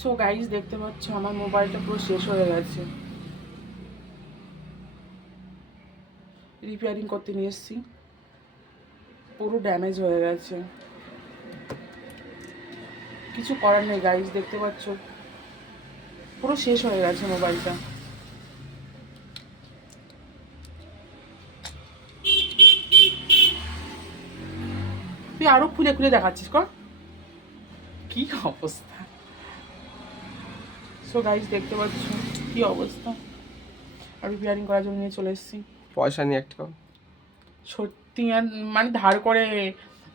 So guys দেখতে পাচ্ছ, আমার মোবাইলটা পুরো শেষ হয়ে গেছে। রিপেয়ারিং করতে নিয়ে এসেছি। পুরো ড্যামেজ হয়ে গেছে। কিছু করার নেই গাইস দেখতে পাচ্ছ। পুরো শেষ হয়ে গেছে মোবাইলটা। তুই আরও খুলে খুলে দেখাচ্ছিস, কর। কি অবস্থা? সো গাইস দেখতে পাচ্ছ কি অবস্থা? আর রিপেয়ারিং করার জন্য নিয়ে চলে এসেছি। পয়সা নিয়ে একটা। সত্যি মানে ধার করে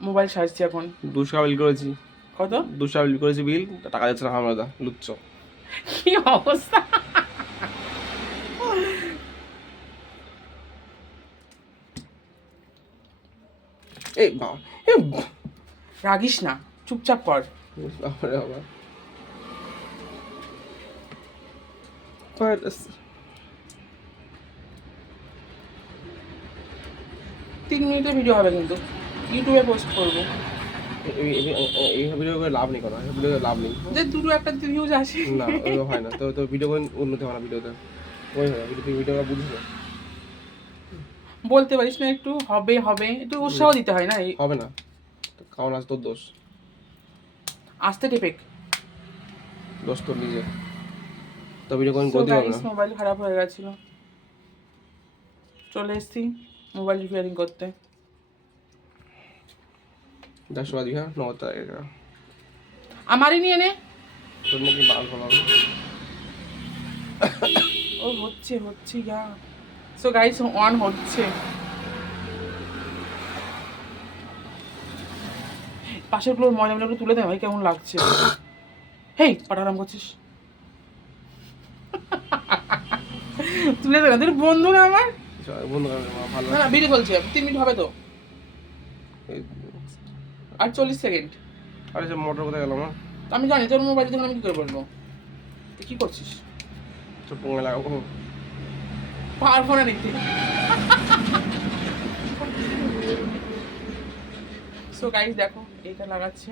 মোবাইল সাজছি এখন। দুশো টাকা বিল করেছি। কত? দুশো টাকা বিল করেছি বিল টাকা যাচ্ছে না আমরা লুচ্ছ। কি অবস্থা? এই রাগিস না চুপচাপ কর বাবারে But, তিন মিনিটের ভিডিও হবে কিন্তু। ইউটিউবে পোস্ট করব। এই- এই- এই- এই ভিডিও করে লাভ নেই কোনো। এই ভিডিও করে লাভ নেই। যে দুটো একটা ভিউজ আসে। না ওই হয় না। তো তো ভিডিও করে উন্নতি হয় না ভিডিওতে ওই হয় ভিডিও ভিডিও বুঝিস না। বলতে পারিস না একটু হবে হবে। একটু উৎসাহ দিতে হয় না? হবে না। কারণ আজ তোর দোষ। আস্তে টেপেক দোষ তোর নিজে তো ভিডিও করে করতে পারবে না মোবাইল খারাপ হয়ে গেছিল। চলে এসেছি মোবাইল রিপেয়ারিং করতে। দেড়শো বাদি হ্যাঁ টাকা আমারই নিয়ে নে। তোর নাকি বাল ফলাবে। ও হচ্ছে হচ্ছে ইয়া। সো গাইস অন হচ্ছে। পাশেরগুলোর ময়লা ময়লাগুলো তুলে দে ভাই কেমন লাগছে। হেই পাঠারাম করছিস? তুলে দে না তুই বন্ধু না আমার? বন্ধু ভালো না ভিডিও চলছে তিন মিনিট হবে তো। আর চল্লিশ সেকেন্ড আরে সে মোটর কোথায় গেল আমার আমি জানি তোর মোবাইল যখন আমি কি করে বলব? তুই কি করছিস? চোখ পঙ্গে লাগাবো। পারব না দেখতে সো গাইস দেখো এটা লাগাচ্ছে।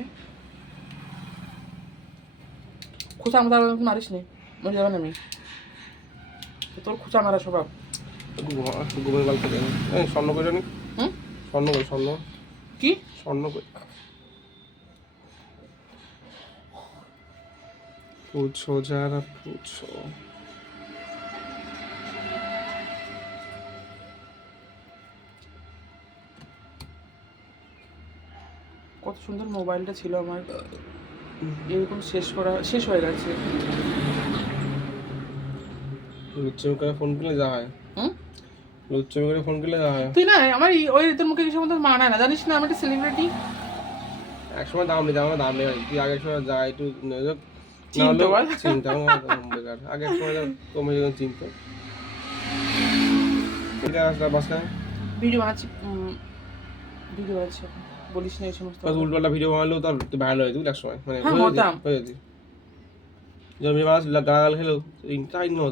খোঁচা মারা মারিস নে মরে যাবেন আমি। তোর খোঁচা মারা স্বভাব ঘুমের গল্প দেন স্বর্ণ করে নি হুম? স্বর্ণ করে স্বর্ণ? কি? স্বর্ণ করে পুছো যারা পুছো কত সুন্দর মোবাইলটা ছিল আমার। এরকম শেষ করা শেষ হয়ে গেছে। লুচ্চমি করে ফোন করলে যা হয়। হুম? লুচ্চমি করে ফোন করলে যা হয়। তুই না আমার ওই তোর মুখে কিছু মতো মানায় না। জানিস না আমি একটা সেলিব্রিটি এক সময় দাম নেই আমার দাম নেই তুই আগের সময় যা একটু চিনতো। চিন্তা বেকার। আগের সময় কমে যখন চিনতো। ভিডিও বানাচ্ছি ভিডিও বানাচ্ছি বলিস না এই সমস্ত। ভিডিও বানালেও তার ভাইরাল হয়ে যেত এক সময়। মানে হ্যাঁ, হয়ে যেত মানুষ